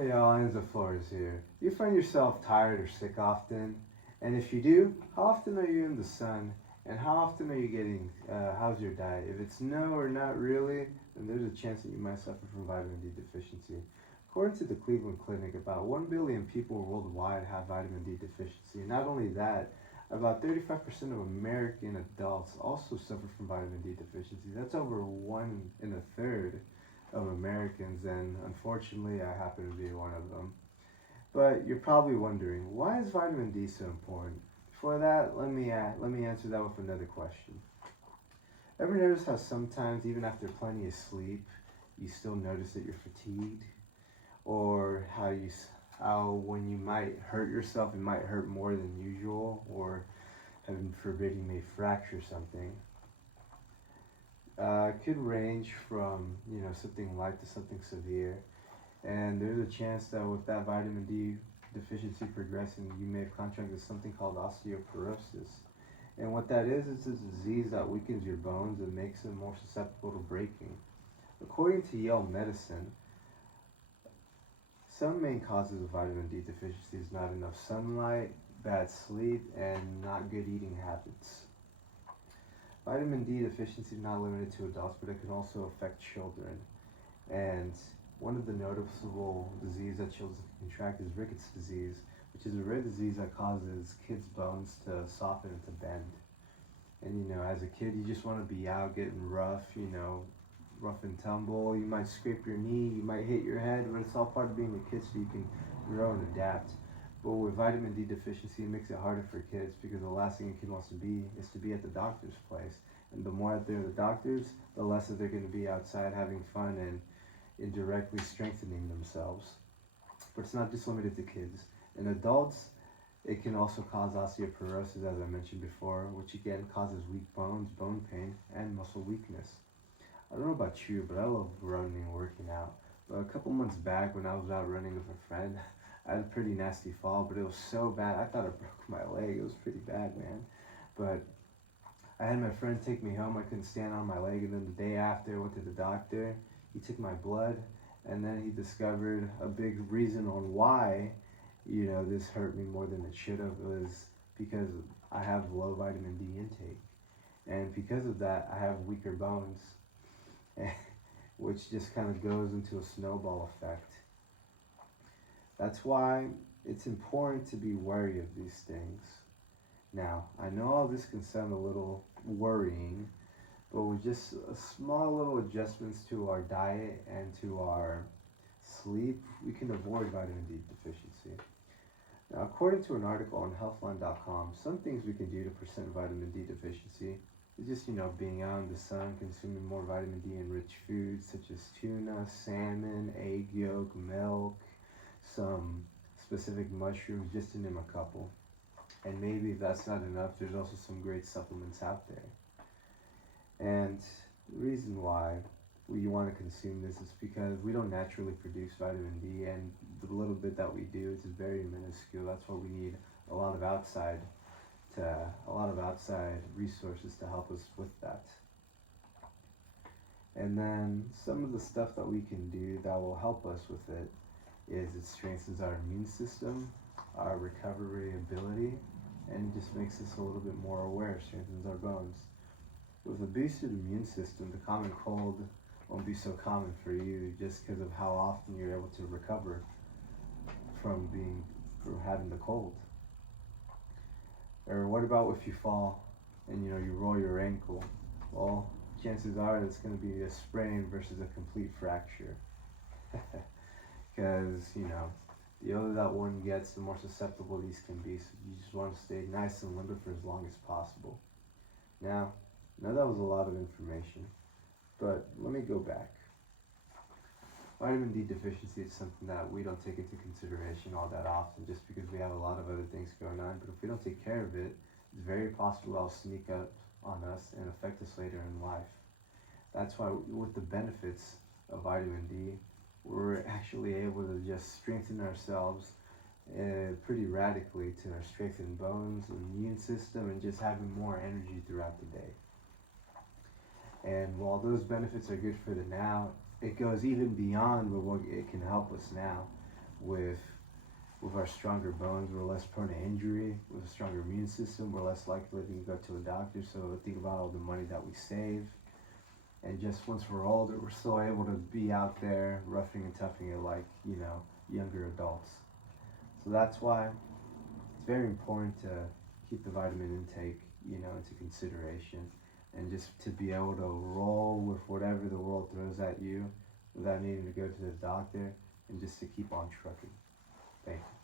Hey y'all, Enzo Flores here. Do you find yourself tired or sick often? And if you do, how often are you in the sun? And how often are you getting, how's your diet? If it's no or not really, then there's a chance that you might suffer from vitamin D deficiency. According to the Cleveland Clinic, about 1 billion people worldwide have vitamin D deficiency. Not only that, about 35% of American adults also suffer from vitamin D deficiency. That's over 1 1/3 of Americans, and unfortunately, I happen to be one of them. But you're probably wondering, why is vitamin D so important? For that, let me answer that with another question. Ever notice how sometimes, even after plenty of sleep, you still notice that you're fatigued, or how when you might hurt yourself, it might hurt more than usual, or heaven forbid you may fracture something. It could range from something light to something severe, and there's a chance that with that vitamin D deficiency progressing, you may have contracted something called osteoporosis. And what that is a disease that weakens your bones and makes them more susceptible to breaking. According to Yale Medicine, some main causes of vitamin D deficiency is not enough sunlight, bad sleep, and not good eating habits. Vitamin D deficiency is not limited to adults, but it can also affect children. And one of the noticeable diseases that children can contract is rickets disease, which is a rare disease that causes kids' bones to soften and to bend. And as a kid, you just want to be out getting rough, rough and tumble. You might scrape your knee, you might hit your head, but it's all part of being a kid so you can grow and adapt. But with vitamin D deficiency, it makes it harder for kids because the last thing a kid wants to be is to be at the doctor's place. And the more that they're the doctors, the less that they're going to be outside having fun and indirectly strengthening themselves. But it's not just limited to kids. In adults, it can also cause osteoporosis, as I mentioned before, which again causes weak bones, bone pain, and muscle weakness. I don't know about you, but I love running and working out. But a couple months back, when I was out running with a friend, I had a pretty nasty fall, but it was so bad. I thought I broke my leg. It was pretty bad, man. But I had my friend take me home. I couldn't stand on my leg, and then the day after, I went to the doctor. He took my blood, and then he discovered a big reason on why, this hurt me more than it should have. It was because I have low vitamin D intake, and because of that, I have weaker bones, which just kind of goes into a snowball effect. That's why it's important to be wary of these things. Now, I know all this can sound a little worrying, but with just a small little adjustments to our diet and to our sleep, we can avoid vitamin D deficiency. Now, according to an article on healthline.com, some things we can do to prevent vitamin D deficiency is just, being out in the sun, consuming more vitamin D enriched foods such as tuna, salmon, egg yolk, milk, some specific mushrooms, just to name a couple. And maybe if that's not enough, there's also some great supplements out there. And the reason why we want to consume this is because we don't naturally produce vitamin D, and the little bit that we do is very minuscule. That's why we need a lot of outside resources to help us with that. And then some of the stuff that we can do that will help us with it is it strengthens our immune system, our recovery ability, and just makes us a little bit more aware, strengthens our bones. With a boosted immune system, the common cold won't be so common for you just because of how often you're able to recover from having the cold. Or what about if you fall and you roll your ankle? Well, chances are it's going to be a sprain versus a complete fracture. Because the older that one gets, the more susceptible these can be. So you just want to stay nice and limber for as long as possible. Now, I know that was a lot of information, but let me go back. Vitamin D deficiency is something that we don't take into consideration all that often just because we have a lot of other things going on. But if we don't take care of it, it's very possible it'll sneak up on us and affect us later in life. That's why with the benefits of vitamin D, we're actually able to just strengthen ourselves pretty radically to our strengthened bones, immune system, and just having more energy throughout the day. And while those benefits are good for the now, it goes even beyond what it can help us now. with our stronger bones, we're less prone to injury. With a stronger immune system, we're less likely to go to a doctor. So think about all the money that we save. And just once we're older, we're still able to be out there roughing and toughing it like, younger adults. So that's why it's very important to keep the vitamin intake, into consideration. And just to be able to roll with whatever the world throws at you without needing to go to the doctor, and just to keep on trucking. Thank you.